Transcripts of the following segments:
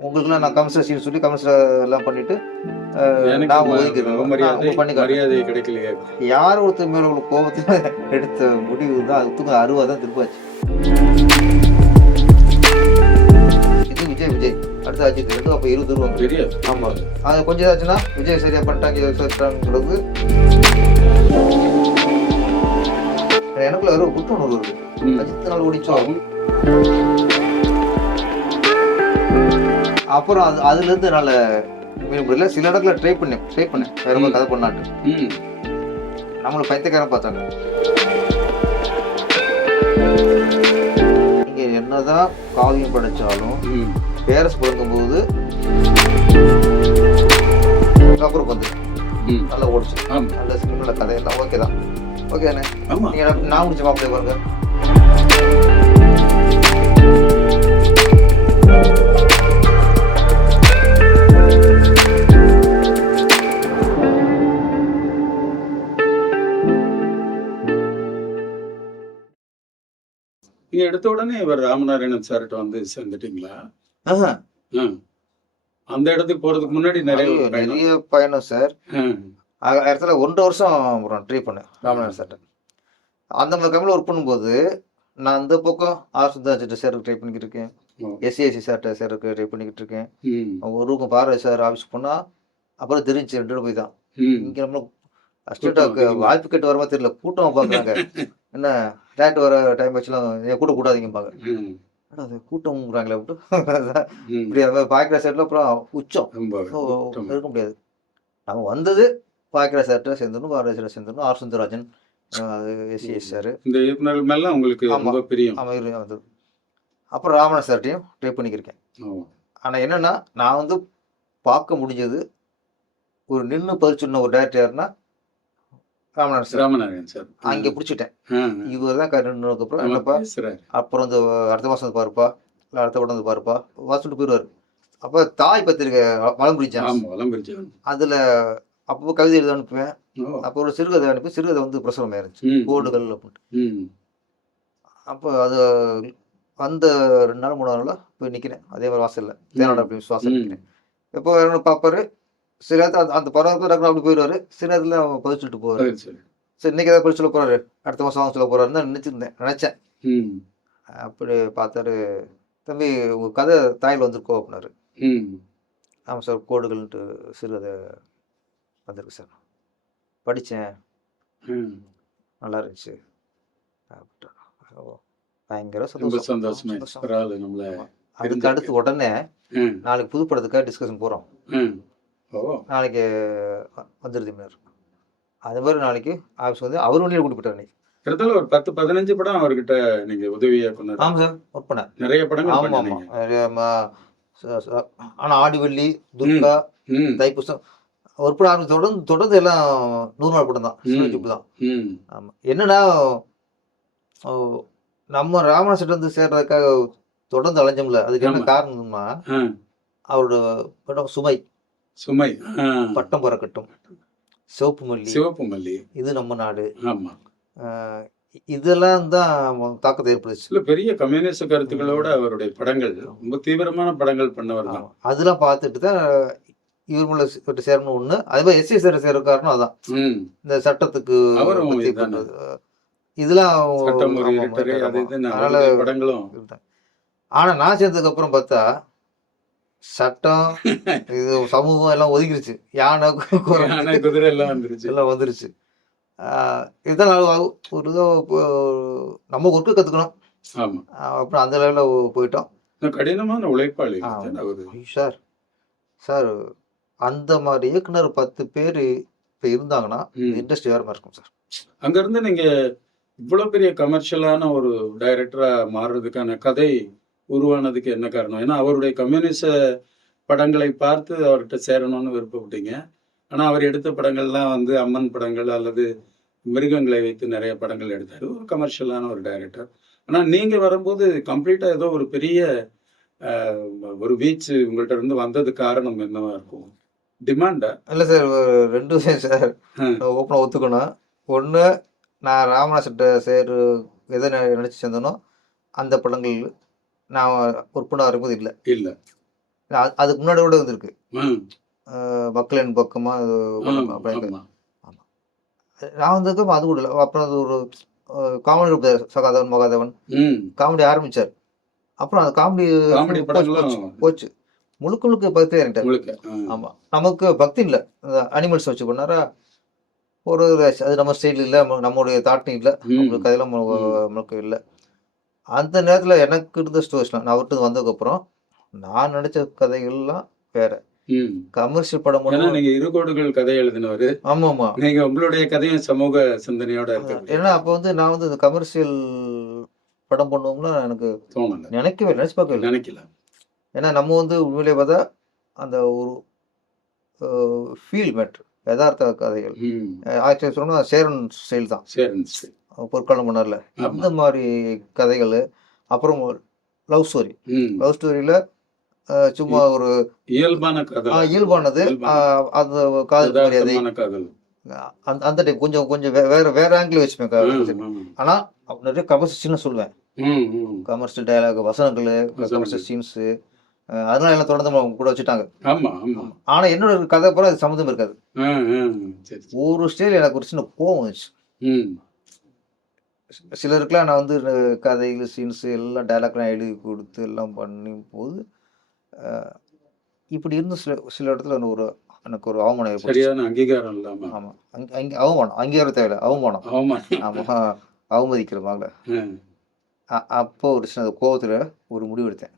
உங்களுக்குலாம் நான் கமிஷனர் சொல்லி கமிஷனர் எல்லாம் பண்ணிட்டு நான் ஒதுக்கிறேன் கிடைக்கலையே. யார் ஒருத்தர் மேல உள்ள கோபத்துல எடுத்த முடிவு தான் அதுக்கு அறுபது தான் திருப்பாச்சு. இது விஜய் விஜய். அடுத்து அஜித் ரெண்டு அப்போ இருபது ரூபா தெரியாது ஆமா. அது கொஞ்சம் ஆச்சுன்னா விஜய் சரியா பண்ணிட்டாங்க இதை சரிட்டாங்கிறது எனக்குள்ள ஒரு குற்றம் வருது. ம். அஜித் நாள் ஓடிச்சோம் அப்புறம் அது அதுல இருந்து என்னால மீன் பிடிக்கல சில இடத்துல ட்ரை பண்ணேன். ட்ரை பண்ணேன். வேற மாதிரி கதை பண்ணாட்டு. நம்மள பைத்தியக்காரன் பார்த்தாங்க நீங்க என்னதான் காவியம் படைச்சாலும். பேரஸ் போது அப்புறம் வந்து. நல்லா ஓடிச்சு. நல்ல சினிமால கதையெல்லாம் ஓகே தான். ஓகேண்ணே ஆமா. நீங்க என்ன- நான் முடிச்ச மாப்பிள்ளை பாருங்க. நீங்க எடுத்த உடனே இவர் ராமநாராயணன் சார்கிட்ட வந்து சேர்ந்துட்டீங்களா ஆஹா. அந்த இடத்துக்கு போறதுக்கு முன்னாடி நிறைய. நிறைய பயணம் சார் இடத்துல ஒன்றரை வருஷம் அப்புறம் ட்ரை பண்ணேன் ராமநாதன் சார்ட்ட அந்த மாதிரி கம்பெனியில் ஒர்க் பண்ணும்போது நான் அந்த பக்கம் ஆசுதாச்சிட்ட சேருக்கு ட்ரை பண்ணிக்கிட்டு இருக்கேன். எஸ்சிஎஸ்சி சார்ட்ட சேருக்கு ட்ரை பண்ணிக்கிட்டு இருக்கேன். ஒரு ரூக்கம் பாரதி சார் ஆஃபீஸ் போனால் அப்புறம் தெரிஞ்சு ரெண்டு போய் தான். இங்கே நம்ம அதிகமா. வாய்ப்பு கேட்டு வரமா தெரியல கூட்டம் பார்க்குறாங்க என்ன டேரக்ட் வர டைம் வச்சுலாம் என் கூட கூடாதீங்கம்பாங்க ம். என்னடா அது கூட்டம்ங்கிறாங்களே விட்டு. இப்படி அந்த மாதிரி பாய்க்கிற சைடில் அப்புறம் உச்சம். இருக்க முடியாது நம்ம வந்தது பாய்க்கிற சார்ட்ட சேர்ந்துடணும் பாரதி சார்ட்ட சேர்ந்துடணும் ஆர் சுந்தரராஜன் எஸ்சிஎஸ் சார் இந்த இயக்குனர்கள் மேல உங்களுக்கு ஆமா. ரொம்ப பிரியம் அமைர் வந்தது அப்புறம் ராமநாத் சார்ட்டையும் ட்ரை பண்ணிக்கிருக்கேன். ஆனால் என்னன்னா நான் வந்து பார்க்க முடிஞ்சது ஒரு நின்று பறிச்சுன ஒரு டேரக்டர் யாருன்னா ராமநாத் சார். சார். அங்கே பிடிச்சிட்டேன். இவர் தான் நின்றதுக்கு அப்புறம் என்னப்பா. அப்புறம் இந்த அடுத்த மாதம் வந்து பாருப்பா. இல்லை அடுத்த வந்து பாருப்பா. வாசிட்டு போயிடுவார் அப்போ தாய் பத்திரிக்கை மலம்புரிச்சான் ஆமா வலம்பெரிச்சான். அதில் அப்போ கவிதை எழுத அனுப்புவேன். அப்போ ஒரு சிறுகதை அனுப்பி சிறுகதை வந்து பிரசுரமாக இருந்துச்சு. கோடுகள் அப்படின்ட்டு. அப்போ அது வந்த ரெண்டு நாள் மூணு நாளில் போய் நிற்கிறேன் அதே மாதிரி வாசலில். தேனாட அப்படி சுவாசம். நிற்கிறேன் எப்போ பார்ப்பாரு சில நேரத்தில் அந்த- படம் டக்குனு அப்படி போயிடுவாரு. சில நேரத்தில் பதிச்சுட்டு போவார். சரி, இன்னைக்கு ஏதாவது பதில் சொல்ல போறாரு. அடுத்த மாதம் வாங்க சொல்ல போறாருன்னு தான் நினச்சிருந்தேன் நினச்சேன். ம். அப்படி பார்த்தாரு தம்பி உங்கள் கதை தாயில் வந்திருக்கோ அப்படின்னாரு. ஆமாம் சார் கோடுகள்ன்ட்டு சிறுகதை வந்திருக்கு சார். படித்தேன் ம். நல்லா இருந்துச்சு. பயங்கர சந்தோஷம். அதுக்கு அடுத்து உடனே. நாளைக்கு புது படத்துக்காக டிஸ்கஷன் போகிறோம் நாளைக்கு வந்துருது மின்னர் அது மாதிரி நாளைக்கு ஆஃபீஸ் வந்து அவர் வண்டியில் கூட்டு போயிட்டார் இன்னைக்கு கிட்டத்தட்ட ஒரு பத்து பதினஞ்சு படம் அவர்கிட்ட நீங்க உதவி இயக்குனர் ஆமாம் சார் ஒர்க் பண்ணேன். நிறைய படங்கள் ஆமாம் பண்ணீங்க ஆமாம் நிறைய ம- ச- ச- ஆனா ஆடிவள்ளி துர்கா. தைப்பூசம் ஒர்க் பண்ண ஆரம்பிச்ச தொடர்ந்து தொடர்ந்து எல்லாம் நூறு நாள் படம் தான் தான். ம். ஆமாம் என்னன்னா நம்ம ராமநாசன் வந்து சேர்றதுக்காக தொடர்ந்து அலைஞ்சோம்ல அதுக்கு என்ன ஆமா. காரணம்னா. அவரோட படம் சுமை. சுமை. பட்டம் பறக்கட்டும். சிவப்பு மல்லி. சிவப்பு மல்லி. இது நம்ம நாடு. ஆமா. இதெல்லாம் தான் தாக்கத்தை ஏற்படுத்துச்சு. சில பெரிய கம்யூனிஸ்ட் கருத்துக்களோட அவருடைய படங்கள் ரொம்ப தீவிரமான படங்கள் பண்ணவர் தான். அதெல்லாம் பார்த்துட்டு தான் இவர் மேல சேரணும் ஒண்ணு. அதே மாதிரி எஸ்சி சேர சேர காரணம் அதான். இந்த சட்டத்துக்கு. இதெல்லாம் அதனால படங்களும். ஆனா நான் சேர்ந்ததுக்கு அப்புறம் பார்த்தா சட்டம் இது சமூகம் எல்லாம் ஒதுங்கிருச்சு. யானை குதிரை எல்லாம் வந்துருச்சு. எல்லாம் வந்துருச்சு. இதுதான் ஒரு இதோ நம்ம ஒர்க்கு ஆஹ் அப்புறம் அந்த லெவலில் போயிட்டோம். கடினமான உழைப்பாளி சார். சார் அந்த மாதிரி இயக்குனர் பத்து பேர் இப்போ இருந்தாங்கன்னா. இண்டஸ்ட்ரி வேற மாதிரி இருக்கும் சார். அங்க இருந்து நீங்க இவ்வளவு பெரிய கமர்ஷியலான ஒரு டைரக்டரா மாறுறதுக்கான கதை உருவானதுக்கு என்ன காரணம்? ஏன்னா அவருடைய கம்யூனிச படங்களை பார்த்து அவர்கிட்ட சேரணும்னு விருப்பப்பட்டீங்க. ஆனா அவர் எடுத்த படங்கள்லாம் வந்து அம்மன் படங்கள் அல்லது மிருகங்களை வைத்து நிறைய படங்கள் எடுத்தாரு. ஒரு கமர்ஷியலான ஒரு டைரக்டர். ஆனா நீங்க வரும்போது கம்ப்ளீட்டா ஏதோ ஒரு பெரிய ஒரு வீச்சு உங்கள்ட்ட இருந்து வந்தது காரணம் என்னவா இருக்கும்? டிமாண்டா இல்லை சார் ரெண்டு விஷயம் சார். ஓப்பனாக ஒத்துக்கணும். ஒன்று நான் ராமநாசன்ட்ட சேரு எதை நினச்சி சேர்ந்தனோ அந்த படங்கள் நான் ஒர்க் பண்ண வரும்போது இல்லை. இல்ல. அது- அதுக்கு முன்னாடி கூட இருந்திருக்கு. மக்களின் பக்கமா. நான் வந்ததுக்கு அது கூட இல்லை. அப்புறம் அது ஒரு காமெடி சகாதவன் மகாதேவன். ம், காமெடி ஆரம்பிச்சார். அப்புறம் அந்த காமெடி போச்சு முழுக்க முழுக்க பக்தி இறங்கிட்டார். ஆமா. நமக்கு பக்தி இல்லை. அனிமல்ஸ் வச்சு பண்ணாரா? ஒரு. அது நம்ம ஸ்டைல் இல்லை நம்ம- நம்மளுடைய தாட்டும் இல்லை. நம்மளுக்கு அதெல்லாம் நமக்கு இல்லை. அந்த நேரத்துல எனக்கு இருந்த ஸ்டோரிஸ்லாம் நான் அவர்கிட்ட வந்ததுக்கப்புறம் நான் நடிச்ச கதைகள்லாம் வேற. கமர்ஷியல் படம் ஏன்னா நீங்க இருகோடுகள் கதை எழுதினவரு. ஆமா ஆமா நீங்க உங்களுடைய கதையும் சமூக சிந்தனையோட இருக்க ஏன்னா அப்போ வந்து நான் வந்து இந்த கமர்ஷியல் படம் பண்ணுவோம்னா எனக்கு தோணல. நினைக்கவே நினைச்சு பார்க்கவே நினைக்கல. ஏன்னா நம்ம வந்து உண்மையிலே பார்த்தா அந்த ஒரு ஃபீல் மேட்ரு யதார்த்த கதைகள். ஆக்சுவலி சொன்னா சேரன் ஸ்டைல் தான். சரி சரி. பொற்காலம் பண்ணார்ல. அந்த மாதிரி கதைகள். அப்புறம் லவ் ஸ்டோரி. லவ் ஸ்டோரியில சும்மா ஒரு இயல்பான காதல் ஆ, இயல்பானது. அந்த காதல் மரியாதை. அந்த அந்த டைப் கொஞ்சம் கொஞ்சம் வேற வேற ஆங்கிள் வச்சுப்பேன் ம், ம். ஆனா அப்ப நிறைய கமர்ஷியல் சொல்லுவேன். கமர்ஷியல் டயலாக் வசனங்கள். கமர்ஷியல் சீன்ஸ் அதனால எல்லாம் தொடர்ந்து அவங்க கூட வச்சுட்டாங்க. ஆனா என்னோட கதை பூரா அது சம்மந்தம் இருக்காது. ஒரு ஸ்டைல் எனக்கு ஒரு சின்ன கோவம் வந்துச்சு. சிலருக்குலாம் நான் வந்து கதைகள் சீன்ஸ் எல்லாம் டைலாக்லாம் எழுதி கொடுத்து எல்லாம் பண்ணி போது இப்படி இருந்த சில சில இடத்துல எனக்கு ஒரு எனக்கு ஒரு அவமானம் சரியான அங்கீகாரம் இல்லாம. ஆமா. அங்க அங்க அவமானம். அங்கீகாரம் தேவையில்ல அவமானம். ஆமா ஆமா அவமதிக்கிறவாங்க ம். அப்போ ஒரு சின்ன கோவத்துல ஒரு முடிவு எடுத்தேன்.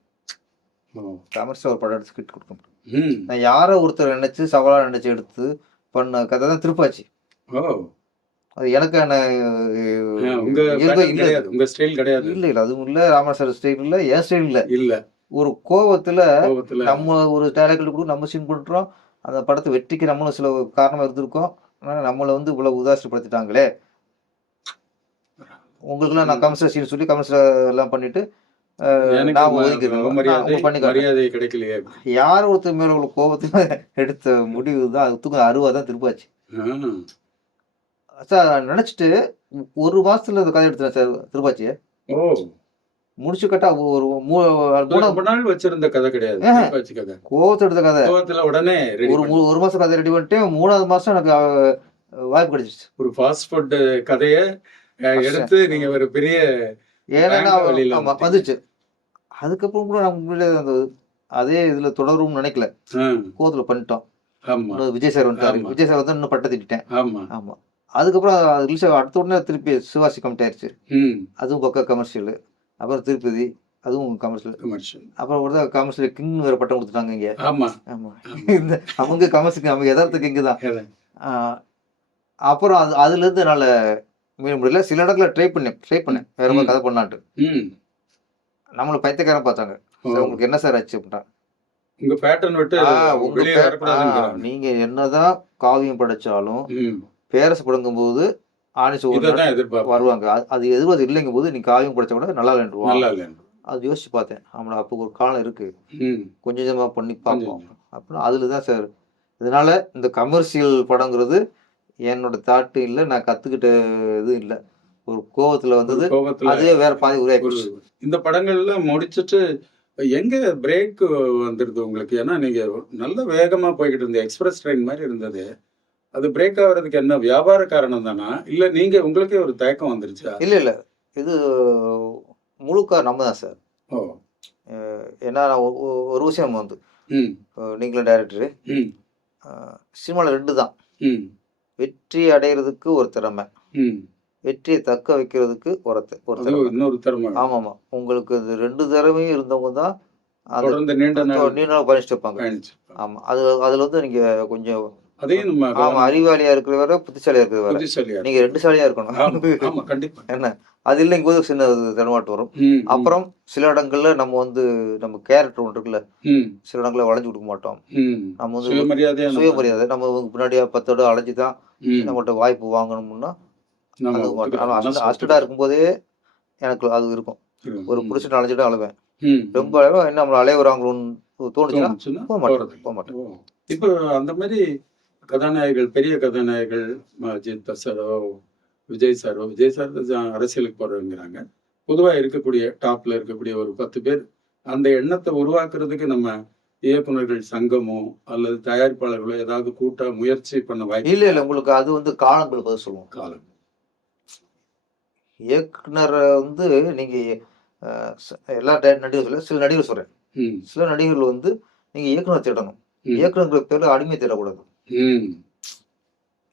கமர்ஷியல் ஒரு படம் எடுத்து ஸ்கிரிப்ட் கொடுக்க முடியும். நான் யாரோ ஒருத்தர் நினைச்சு சவாலா நினைச்சு எடுத்து பண்ண கதை தான் திருப்பாச்சு. அது எனக்கான ஆ, உங்க கிடையாது. உங்க ஸ்டைல் கிடையாது. இல்ல இல்ல அதுவும் இல்ல ராமசார் ஸ்டைல் இல்ல என் ஸ்டைல் இல்ல. இல்ல. ஒரு கோவத்துல கோபத்துல நம்ம ஒரு டேரக்டர் கூட நம்ம சீன் பண்றோம் அந்த படத்தை வெற்றிக்கு நம்மளும் சில காரணமா இருந்திருக்கோம். நம்மளை வந்து இவ்வளவு உதாசப்படுத்திட்டாங்களே உங்களுக்குலாம் நான் கமர்ஷியல் சீன் சொல்லி கமர்ஷியல் எல்லாம் பண்ணிட்டு உங்களுக்கு யார் ஒருத்தர் மேல உள்ள கோபத்துல எடுத்த முடிவு தான் அது தூக்கம் அருவா தான் திருப்பாச்சு. சார் நினைச்சிட்டு ஒரு மாசத்துல இந்த கதை எடுத்தேன் சார் திருப்பாச்சி ஓ. முடிச்சு கட்டா ஒரு மூணு நாள் வச்சிருந்த கதை கிடையாது கதை. கோவத்தை எடுத்த கதை. கோவத்துல உடனே ஒரு ஒரு மாசம் கதை ரெடி பண்ணிட்டு மூணாவது மாசம் எனக்கு வாய்ப்பு கிடைச்சிச்சு ஒரு ஃபாஸ்ட் ஃபுட் கதைய எடுத்து நீங்க ஒரு பெரிய ஏன்னா. வந்துச்சு. அதுக்கப்புறம் கூட நம்ம அந்த அதே இதுல தொடரும்னு நினைக்கல. கோவத்துல பண்ணிட்டோம். விஜய் சார் வந்துட்டாரு. விஜய் சார் வந்து இன்னும் பட்ட திட்டேன் ஆமா. ஆமா. அதுக்கப்புறம் ரிலீஸ் அடுத்த உடனே திருப்பி சிவாசி கமிட்டி ஆயிடுச்சு அதுவும் பக்கம் கமர்ஷியல் அப்புறம் திருப்பதி அதுவும் கமர்ஷியல் கமர்ஷியல் அப்புறம் ஒரு கமர்ஷியல் கிங் வேற பட்டம் கொடுத்துட்டாங்க இங்க. ஆமா. ஆமா. இந்த அவங்க கமர்ஷியல் அவங்க எதார்த்தக்கு இங்க தான். அப்புறம் அது அதுல இருந்து என்னால மீற முடியல. சில இடத்துல ட்ரை பண்ணேன் ட்ரை பண்ணேன். வேற மாதிரி. கதை பண்ணலான்ட்டு ம். நம்மள பைத்தியக்காரன் பார்த்தாங்க. உங்களுக்கு என்ன சார் ஆச்சு அப்படின்ட்டாங்க உங்க பேட்டர்ன் விட்டு நீங்க என்னதான் காவியம் படைச்சாலும் பேரரசு போது ஆணிச்சு வருவாங்க. அது- அது எதிர்பார்த்து இல்லைங்கும் போது நீ காவியம் படைச்சா கூட நல்லா இல்லைன்றுவான் நல்லா அது யோசிச்சு பார்த்தேன். ஆமாடா அப்போ ஒரு காலம் இருக்கு. கொஞ்சம் கொஞ்சமா பண்ணி பார்ப்போம். அப்புறம் அதுல தான் சார் இதனால இந்த கமர்ஷியல் படங்கிறது என்னோட தாட்டு இல்லை நான் கத்துக்கிட்ட இது இல்லை. ஒரு கோவத்துல வந்தது கோபத்துல அதுவே வேற பாதி உரையாச்சு இந்த படங்கள்ல முடிச்சிட்டு எங்க பிரேக் வந்துருது உங்களுக்கு? ஏன்னா நீங்க நல்ல வேகமா போய்கிட்டு இருந்த எக்ஸ்பிரஸ் ட்ரெயின் மாதிரி இருந்தது. அது பிரேக் ஆகுறதுக்கு என்ன வியாபார காரணம் தானா? இல்ல நீங்க உங்களுக்கே ஒரு தயக்கம் வந்துருச்சா? இல்ல இல்ல. இது முழுக்க நம்ம தான் சார். ஓ. ஏன்னா ஒரு விஷயம் வந்து நீங்களும் டைரக்டரு சினிமாவில் ரெண்டு தான். வெற்றி அடையிறதுக்கு ஒரு திறமை. வெற்றியை தக்க வைக்கிறதுக்கு ஒரு ஒரு திறமை. இன்னொரு திறமை. ஆமா ஆமா உங்களுக்கு இது ரெண்டு திறமையும் இருந்தவங்க தான் அது நீண்ட நீண்ட நாள் பயணிச்சுட்டு இருப்பாங்க பயணிச்சு ஆமா. அது அதுல வந்து நீங்க கொஞ்சம் அதையும் நம்ம ஆமா அறிவாளியா இருக்கிற வர புத்திசாலியா இருக்கிற வர. புத்திசாலியா நீங்க ரெண்டு சாலியா இருக்கணும். ஆமா கண்டிப்பா. என்ன? அது இல்லைங்க போது சின்ன தடுமாட்டு வரும். அப்புறம் சில இடங்கள்ல நம்ம வந்து நம்ம கேரக்டர் ஒன்று இருக்குல்ல சில இடங்கள்ல வளைஞ்சு கொடுக்க மாட்டோம். நம்ம வந்து சுயமரியாதையா நம்ம- சுயமரியாதை. நம்ம பின்னாடியா பத்தோட அலைஞ்சு தான் நம்மகிட்ட வாய்ப்பு வாங்கணும்னா அஸ்டடா இருக்கும்போதே எனக்கு அது இருக்கும். ஒரு புடிச்சிட்டு அழைச்சிட்டு அழுவேன். ரொம்ப அழுவேன் என்ன நம்மள அலைய வராங்களோன்னு தோணுச்சுன்னா? போக மாட்டேன். போக மாட்டேன். இப்போ அந்த மாதிரி கதாநாயகர்கள் பெரிய கதாநாயகர்கள் அஜித் சாரோ விஜய் சாரோ விஜய் சார் அரசியலுக்கு போறவங்கிறாங்க. பொதுவா இருக்கக்கூடிய டாப்ல இருக்கக்கூடிய ஒரு பத்து பேர் அந்த எண்ணத்தை உருவாக்குறதுக்கு நம்ம இயக்குனர்கள் சங்கமோ அல்லது தயாரிப்பாளர்களோ ஏதாவது கூட்ட முயற்சி பண்ண வாய்ப்பு இல்ல இல்ல உங்களுக்கு அது வந்து காலங்கள் பதில் சொல்லுவோம். காலம் இயக்குனரை வந்து நீங்க எல்லா நடிகர் சொல்ல சில நடிகர் சொல்றேன். சில நடிகர்கள் வந்து நீங்க இயக்குனர் தேடணும். ம், இயக்குனர்ங்கிற பேர்ல அடிமை தேடக்கூடாது.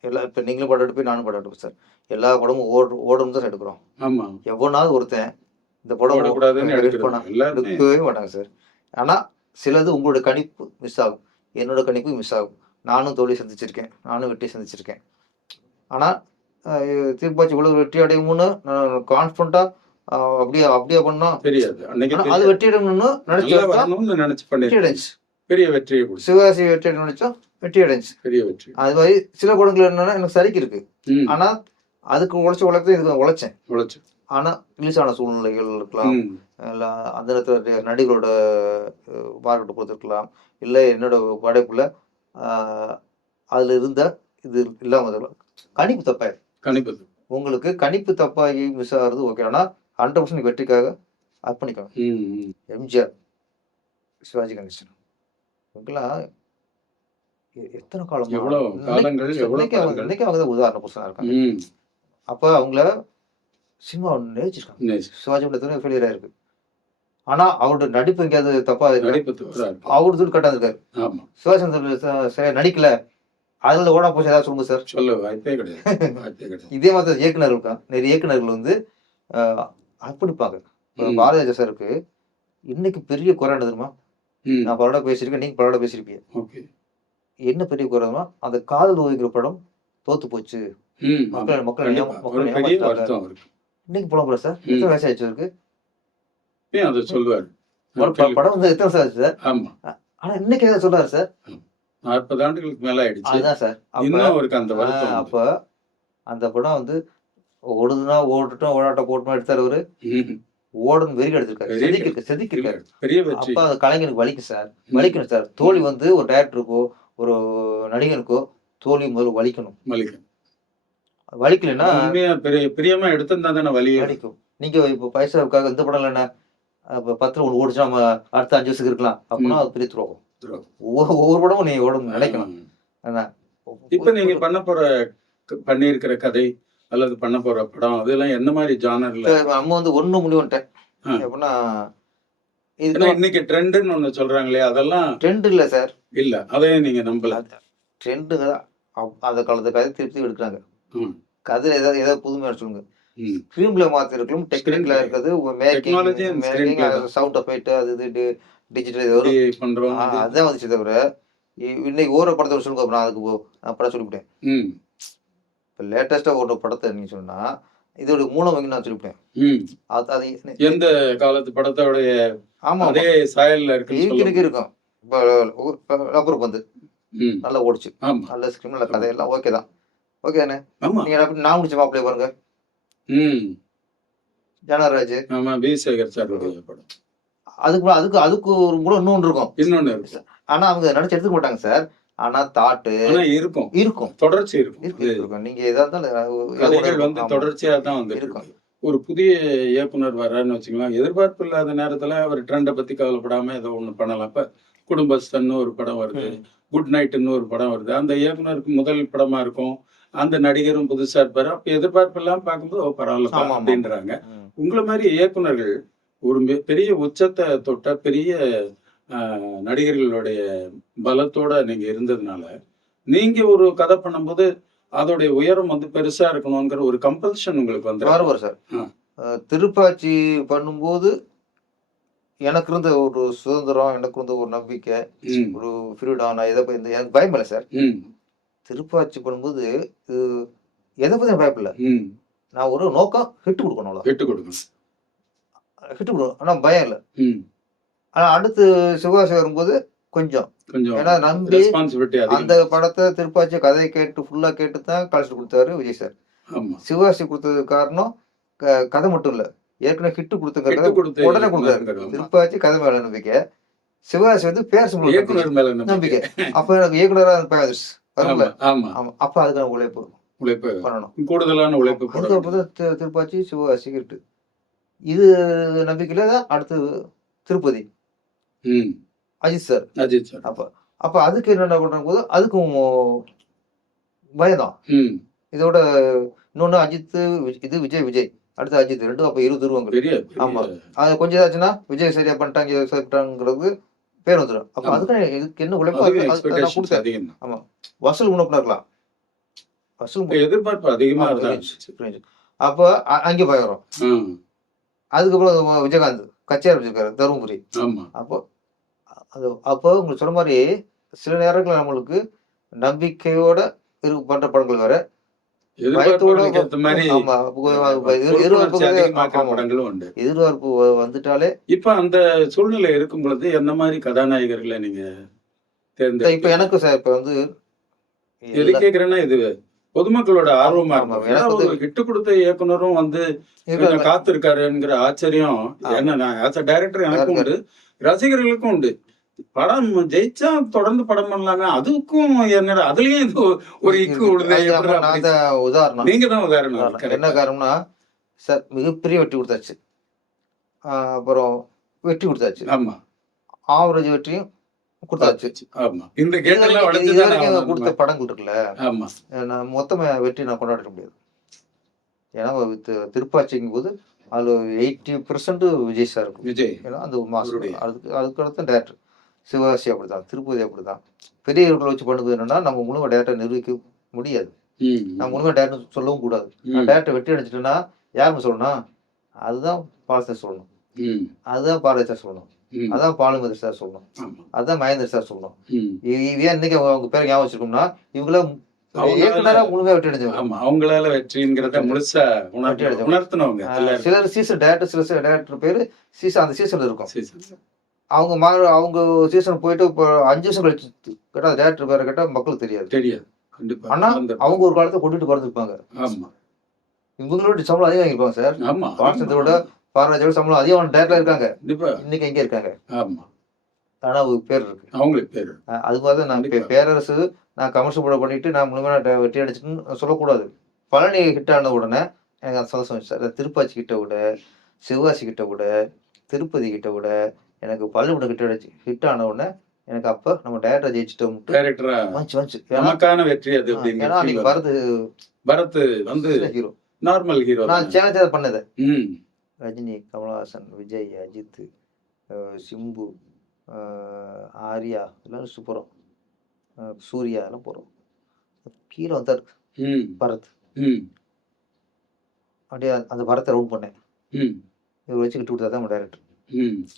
எல்லா இப்ப நீங்களும் படம் எடுப்பீங்க நானும் படம் எடுப்பேன் சார். எல்லா படமும் ஓடு ஓடணும் தான் எடுக்கிறோம். ஆமா. எவனாவது ஒருத்தன் இந்த படம் எடுக்கவே மாட்டாங்க சார். ஆனா சிலது உங்களோட கணிப்பு மிஸ் ஆகும். என்னோட கணிப்பு மிஸ் ஆகும். நானும் தோல்வி சந்திச்சிருக்கேன். நானும் வெற்றி சந்திச்சிருக்கேன். ஆனா அஹ், திருப்பாச்சி இவ்வளவு வெற்றி அடையும்னு நான் அப்படியே அப்படியே பண்ணா தெரியாது. அது. வெற்றி அடையணும்னு நினைச்சு நினைச்சு வெற்றி அடைஞ்சு பெரிய வெற்றியை கொடுத்து சிவகாசி வெற்றி அடையணும்னு நினைச்சா வெற்றி அடைஞ்சு பெரிய வெற்றி. அது மாதிரி சில படங்கள் என்னன்னா எனக்கு சரிக்கு இருக்கு. ஆனா அதுக்கு உழைச்ச உழைப்பு இதுக்கு உழைச்சேன். உழைச்சு ஆனா ரிலீஸ் ஆன சூழ்நிலைகள் இருக்கலாம். இல்ல அந்த நேரத்தில் நடிகரோட மார்க்கெட் கொடுத்துருக்கலாம். இல்லை என்னோட படைப்புல அதுல இருந்த இது இல்லாம. கணிப்பு தப்பாய் கணிப்பது உங்களுக்கு கணிப்பு தப்பாகி மிஸ் ஆகிறது ஓகே ஆனா ஹண்ட்ரட் பர்சன்ட் வெற்றிக்காக அர்ப்பணிக்கணும். எம்ஜிஆர் சிவாஜி கணேசன். இவங்கெல்லாம் எத்தனை காலம்? இன்னைக்கு அவங்க உதாரண புருஷனா இருக்காங்க. அப்ப அவங்கள சினிமா நேசிச்சிருக்காங்க நேசி. சிவாஜி படத்துல ஃபெயிலியர் ஆயிருக்கு. ஆனா அவரோட நடிப்பு எங்கேயாவது தப்பா இருக்கு? இருக்கு. அவரு துண்டு கட்டா இருக்காரு. சிவாஜி சரியா நடிக்கல. அதுல ஓட போச்சு ஏதாவது சொல்லுங்க சார். சொல்ல வாய்ப்பே கிடையாது. இதே மாதிரி இயக்குனர் இருக்கான் நிறைய இயக்குனர்கள் வந்து அர்ப்பணிப்பாங்க. பாரதிராஜா சாருக்கு இன்னைக்கு பெரிய குறை தெரியுமா? நான் பலரோட பேசியிருக்கேன் நீங்க பலரோட பேசியிருப்பீங்க. ஓகே. என்ன பெரிய குறைனா அந்த காதல் ஓவிக்கிற படம் தோத்து போச்சு. மக்கள் மக்கள் இன்னைக்கு படம் கூட சார். எத்தனை வயசு ஆயிடுச்சு இருக்கு அதை சொல்லுவாரு? படம் வந்து எத்தனை சார் ஆமா. ஆனா இன்னைக்கு ஏதாவது சொல்றாரு சார்? நாற்பது ஆண்டுகளுக்கு மேல ஆயிடுச்சு. அதுதான் சார். இன்னும் அவருக்கு அந்த அப்ப அந்த படம் வந்து ஓடுதுன்னா ஓடட்டும் ஓடாட்ட போட்டோம் எடுத்தாரு அவரு. ஓடுன்னு வெறி எடுத்திருக்காரு செதுக்கிருக்காரு வெற்றி. அப்ப அந்த கலைஞனுக்கு வலிக்கும் சார். வலிக்கணும் சார். தோல்வி வந்து ஒரு டைரக்டருக்கோ ஒரு நடிகனுக்கோ தோல்வி முதல்ல வலிக்கணும். மலிகம் வலிக்கலைன்னா உண்மையா பெரிய பிரியமா எடுத்திருந்தா தானே வலியே வலிக்கும். நீங்க இப்போ பைசாவுக்காக இந்த படம்ல என்ன அப்ப பத்துல ஒன்று ஓடிச்சா நம்ம அடுத்த அஞ்சு வருஷத்துக்கு இருக்கலாம். அப்படின்னா அது பெரிய துரோகம். ஒவ்வொரு ஒவ்வொரு படமும் நீ ஓடணும் நினைக்கணும். என்ன இப்ப நீங்க பண்ண போற பண்ணியிருக்கிற கதை அல்லது பண்ண போற படம் அதெல்லாம் என்ன மாதிரி ஜானர்ல இப்ப நம்ம வந்து ஒண்ணு முடிவு பண்ணிட்டேன் ஆ. எப்படின்னா இது இன்னைக்கு ட்ரெண்டுன்னு ஒண்ணு சொல்றாங்களே அதெல்லாம் ட்ரெண்ட் இல்ல சார் இல்ல அதையும் நீங்க நம்பல ட்ரெண்டுங்க அந்த காலத்து கதை திருப்பி எடுக்கிறாங்க. கதையில ஏதாவது ஏதாவது புதுமையா சொல்லுங்க. ஃபிலிம்ல மாத்திருக்கலாம் டெக்னிக்கலா and மேக்கிங் தான். சவுண்ட் எஃபெக்ட் அது இது டிஜிட்டல் பண்றோம் அதான் வந்துச்சு தவிர இன்னைக்கு ஓர படத்தை சொல்லுங்க அப்புறம் அதுக்கு நான் படம் சொல்லிவிட்டேன். இப்போ லேட்டஸ்டா ஓடுற படத்தை நீங்க சொன்னா இதோட மூலம் நான் சொல்லிவிட்டேன். ம். அது அது எந்த காலத்து படத்தோடைய ஆமா அதே சாயல்ல இருக்கு இருக்கும். இப்போ லப்பர் பந்து. ம். நல்லா ஓடிச்சு. நல்ல ஸ்கிரீன் நல்ல கதையெல்லாம் ஓகே தான். ஓகே தானே? நீங்க நான் முடிச்ச மாப்பிள்ளை பாருங்க. ம். ஜனராஜ். ஆமா வி சேகர் சாருடைய படம். அதுக்கு அதுக்கு அதுக்கு ஒரு மூலம் இன்னொன்று இருக்கும். இருக்கு. ஆனா அவங்க நடிச்சு எடுத்துக்க மாட்டாங்க சார். ஆனா தாட்டு இருக்கும். இருக்கும். தொடர்ச்சி இருக்கும். இருக்கும் நீங்க எதா இருந்தாலும் வந்து. தொடர்ச்சியா தான் வந்து இருக்கும். ஒரு புதிய இயக்குனர் வர்றாருன்னு வச்சுக்கலாம். எதிர்பார்ப்பு இல்லாத நேரத்துல அவர் ட்ரெண்டை பத்தி கவலைப்படாம ஏதோ ஒண்ணு பண்ணலாம். இப்ப குடும்பஸ்தன்னு ஒரு படம் வருது. குட் நைட்னு ஒரு படம் வருது. அந்த இயக்குனருக்கு முதல் படமா இருக்கும். அந்த நடிகரும் புதுசா இருப்பாரு. அப்ப எதிர்பார்ப்பு எல்லாம் பார்க்கும்போது ஆமா. அப்படின்றாங்க. உங்களை மாதிரி இயக்குனர்கள் ஒரு பெரிய உச்சத்தை தொட்ட பெரிய நடிகர்களுடைய பலத்தோட நீங்க இருந்ததுனால நீங்க ஒரு கதை பண்ணும்போது அதோடைய உயரம் வந்து பெருசா இருக்கணுங்கிற ஒரு கம்பல்ஷன் உங்களுக்கு வந்து வரும் சார். திருப்பாச்சி பண்ணும்போது எனக்கு இருந்த ஒரு சுதந்திரம் எனக்கு இருந்த ஒரு நம்பிக்கை ஒரு ஃப்ரீடம் நான் எதை பத்தி- இந்த எனக்கு பயம் இல்லை சார் திருப்பாச்சி பண்ணும்போது எதை பத்தி எனக்கு பயப்படல நான் ஒரு நோக்கம் ஹிட் கொடுக்கணும் விட்டு கொடுக்கணும். ஹிட் கொடுக்கணும். ஆனா பயம் இல்லை. ஆனா அடுத்து சிவகாசி வரும்போது கொஞ்சம். ஏன்னா நம்பி அந்த படத்தை திருப்பாச்சி கதையை கேட்டு ஃபுல்லா கேட்டு தான் கழிச்சு கொடுத்தாரு விஜய் சார். ஆமா. சிவகாசி கொடுத்ததுக்கு காரணம் கதை மட்டும் இல்ல. ஏற்கனவே ஹிட் விட்டு கொடுத்துங்கிறத கொடுத்து உடனே கொடுத்தாரு. திருப்பாச்சி கதை மேல நம்பிக்கை. சிவகாசி வந்து பேர் நம்பிக்கை. அப்ப எனக்கு இயக்குனரா பயம் வந்துருச்சு வரும்ல. ஆமா அப்ப அதுக்கான உழைப்பு உழைப்பு பண்ணணும். கூடுதலான உழைப்பு திருப்பாச்சி சிவகாசி ஹிட் இது நம்பிக்கையில தான் அடுத்து திருப்பதி. அஜித் சார். அஜித் சார். அப்ப அப்ப அதுக்கு என்னென்ன பண்ற போது அதுக்கும் பயம்தான். இதோட இன்னொன்னு அஜித் இது விஜய் விஜய். அடுத்து அஜித் ரெண்டும் அப்ப இரு துருவங்கள். பெரிய ஆமா. அது கொஞ்சம் ஏதாச்சுன்னா விஜய் சரியா பண்ணிட்டாங்க சரிட்டாங்கிறது பேர் வந்துடும் அப்ப ஆமா. அதுக்கு இதுக்கு என்ன உழைப்போ கொடுத்தேன். தான் வசூல் முன்னப்பினா இருக்கலாம். வசூல் எதிர்பார்ப்பு அதிகமா ஆமா, இருந்தா புரியுது, புரியுது. அப்போ அங்கே பயம் வரும். ம், அதுக்கப்புறம் விஜயகாந்த். கட்சி ஆரம்பிச்சிருக்காரு தருமபுரி. அப்போ அது அப்போ உங்களுக்கு சொன்ன மாதிரி சில நேரங்கள் நம்மளுக்கு நம்பிக்கையோட இரு பண்ற படங்கள் வேற. எதிர்பார்ப்பு வந்துட்டாலே இப்ப அந்த சூழ்நிலை இருக்கும் பொழுது எந்த மாதிரி கதாநாயகர்களை நீங்க தேர்ந்தெடுத்து இப்ப எனக்கு சார் இப்ப வந்து எது கேக்குறேன்னா இது பொதுமக்களோட ஆர்வமா ஒரு ஹிட் கொடுத்த இயக்குனரும் வந்து காத்திருக்காருங்கிற ஆச்சரியம். என்ன ஆஸ் அ டைரக்டர் எனக்கும் உண்டு. ரசிகர்களுக்கும் உண்டு. படம் ஜெயிச்சா தொடர்ந்து படம் பண்ணலாமே அதுக்கும் என்னடா அதுலயும் இது ஒரு இக்கு உதாரணம். நீங்க தான் உதாரணம். என்ன காரணம்னா சார் மிகப்பெரிய வெற்றி கொடுத்தாச்சு. அப்புறம் வெற்றி கொடுத்தாச்சு. ஆமா. ஆவரேஜ் வெற்றியும் கொடுத்தாச்சு ஆமா. இந்த கேட்டெல்லாம் வளர்த்து கொடுத்த நம்ம. படங்கள் இருக்குல்ல ஆமா. நான் மொத்தமா வெற்றி நான் கொண்டாட முடியாது. ஏன்னா திருப்பாச்சிங்கும் போது அதுல eighty percent Vijay sir Vijay. ஏன்னா அந்த மாசம். அதுக்கு அதுக்கு அடுத்த டேரக்டர் சிவகாசி அப்படிதான் திருப்பதி அப்படிதான் பெரியவர்களை வச்சு பண்ணுறது என்னன்னா நம்ம முழுமை டேரக்டர் நிரூபிக்க முடியாது. ம், நான் முழுமை டேரக்டர் சொல்லவும் கூடாது. டேரக்டர் வெற்றி அடிச்சிட்டேன்னா யாருன்னு சொல்லணும்? அதுதான் பாலசர் சொல்லணும். ம், அதுதான் பாரதி சார் சொல்லணும். அதான் பாலுமதி சார் சொல்லணும். ஆமா, அதுதான் மகேந்திர சார் சொல்லணும். ம். ஏன் இன்னைக்கு அவங்க பேர் ஞாபகம் வச்சிருக்கோம்னா இவங்கள அவங்களால- வெற்றிங்கிறத முழுசா. உணர்த்தினவங்க. சிலர் சீசன் டேரக்டர் சில சில டேரக்டர் பேரு சீசன் அந்த சீசன்ல இருக்கும். அவங்க மாறு அவங்க சீசன் போயிட்டு இப்போ அஞ்சு வருஷம் கழிச்சு கேட்டா டேரக்டர் பேரை கேட்டா மக்களுக்கு தெரியாது. தெரியாது. கண்டிப்பா. ஆனா அந்த- அவங்க ஒரு காலத்தை கொண்டுட்டு பறந்துருப்பாங்க. ஆமா. இவங்களோட சம்பளம் அதிகம் வாங்கியிருப்பாங்க சார் ஆமா. பாசத்தோட பாராஜோட சம்பளம் அதிகம் டேரக்டர் இருக்காங்க. இன்னைக்கு எங்க இருக்காங்க. ஆமா. ஆனா ஒரு பேர் இருக்கு. அவங்களுக்கு பேரு. அது மாதிரி தான் நான். பேரரசு நான் கமர்ஷியல் படம் பண்ணிட்டு நான் முழுமையான வெற்றி அடிச்சுன்னு சொல்லக்கூடாது. பழனி ஹிட் ஆன உடனே எனக்கு அந்த சந்தோஷம் சார் திருப்பாச்சி கிட்ட விட சிவகாசி கிட்ட விட திருப்பதி கிட்ட விட. எனக்கு பள்ளிக்கூடம் கிட்ட அடிச்சு ஹிட் ஆன உடனே எனக்கு அப்ப நம்ம டேரக்டர் ஜெயிச்சிட்டோம்ட்டு டைரக்டரா வந்துச்சு ஏன்னா நமக்கான வெற்றி அது ஏன்னா அன்னைக்கு பரத் பரத் வந்து ஹீரோ நார்மல் ஹீரோ நான் சேனல் பண்ணது. ம். ரஜினி கமலஹாசன் விஜய் அஜித் சிம்பு ஆர்யா எல்லாரும் சூப்பரும். சூர்யா எல்லாம் போகிறோம் கீழே வந்தார் பரத். அப்படியே அந்த- பரத்தை ரவுண்ட் பண்ணேன். இவர் வச்சு விட்டு கொடுத்தா தான் டேரக்டர்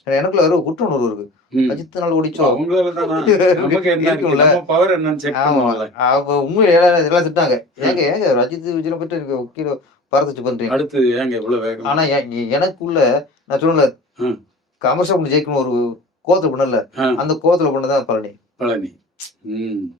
எனக்குள்ள ஒரு குற்றுணர்வு இருக்கு. ம். அஜித் நாள் ஓடிச்சோ அவங்களால தானா? நமக்கு என்ன இருக்கு? இருக்கும்ல. நம்ம பவர் என்னன்னு செக் ஆமா. பண்ணுவோம்ல. அவங்க உண்மையில எல்லாம் திட்டாங்க. ஏங்க ஏங்க ரஜித் விஜய் பற்றி எனக்கு வச்சு பண்றீங்க. அடுத்து ஏங்க எவ்வளவு வேகம்? ஆனா எனக்குள்ள நான் ம். கமர்ஷியல் பண்ணி ஜெயிக்கணும் ஒரு கோத்துல பண்ணல. அந்த கோத்துல பண்ணதான் பழனி. பழனி. ம்.